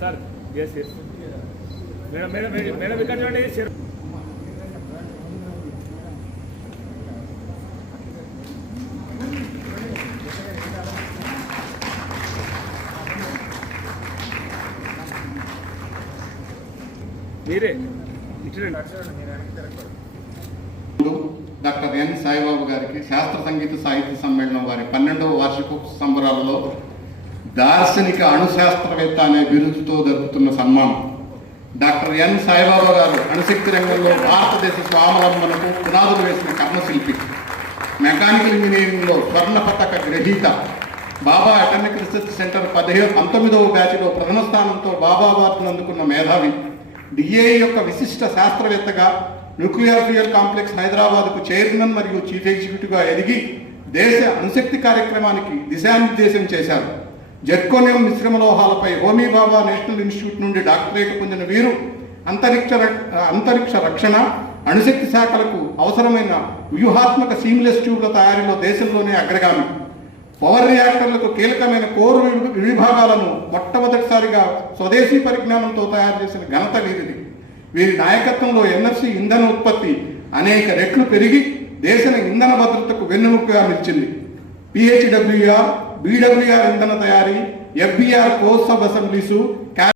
Sir yes yes madam madam madam ఇక్కడ చూడండి. మీరే డాక్టర్ ఎన్ సాయిబాబు గారికి శాస్త్ర సంగీత సాహిత్య సమ్మేళనం వారి 12వ వార్షికోత్సవ సంబరాలలో దార్శనిక అణుశాస్త్రవేత్త అనే బిరుదుతో జరుపుతున్న సన్మానం. డాక్టర్ ఎన్ సాయిబాబా గారు అణుశక్తి రంగంలో భారతదేశ స్వావలంబనకు పునాదులు వేసిన కర్మశిల్పి, మెకానికల్ ఇంజనీరింగ్లో స్వర్ణ పతక గ్రహీత, బాబా అటామిక్ రీసెర్చ్ సెంటర్ 19వ బ్యాచ్లో ప్రథమ స్థానంతో బాబా అవార్డును అందుకున్న మేధావి, డిఏఈ యొక్క విశిష్ట శాస్త్రవేత్తగా, న్యూక్లియర్ ఫ్యూయల్ కాంప్లెక్స్ హైదరాబాద్కు చైర్మన్ మరియు చీఫ్ ఎగ్జిక్యూటివ్గా ఎదిగి దేశ అణుశక్తి కార్యక్రమానికి దిశానిర్దేశం చేశారు. జెర్కోనియం మిశ్రమ లోహాలపై హోమీ బాబా నేషనల్ ఇన్స్టిట్యూట్ నుండి డాక్టరేట్ పొందిన వీరు అంతరిక్ష రక్షణ, అణుశక్తి శాఖలకు అవసరమైన వ్యూహాత్మక సీమ్లెస్ ట్యూబ్ల తయారీలో దేశంలోనే అగ్రగామి. పవర్ రియాక్టర్లకు కీలకమైన కోర్ విభాగాలను మొట్టమొదటిసారిగా స్వదేశీ పరిజ్ఞానంతో తయారు చేసిన ఘనత వీరిది. వీరి నాయకత్వంలో ఎన్ఎఫ్సి ఇంధన ఉత్పత్తి అనేక రెట్లు పెరిగి దేశ ఇంధన భద్రతకు వెన్నెముకగా నిలిచింది. పిహెచ్డబ్ల్యూఆర్, బీడబ్ల్యూఆర్ ఇంధన తయారీ, ఎఫ్బీఆర్ కోర్స్ సబ్ అసెంబ్లీసు,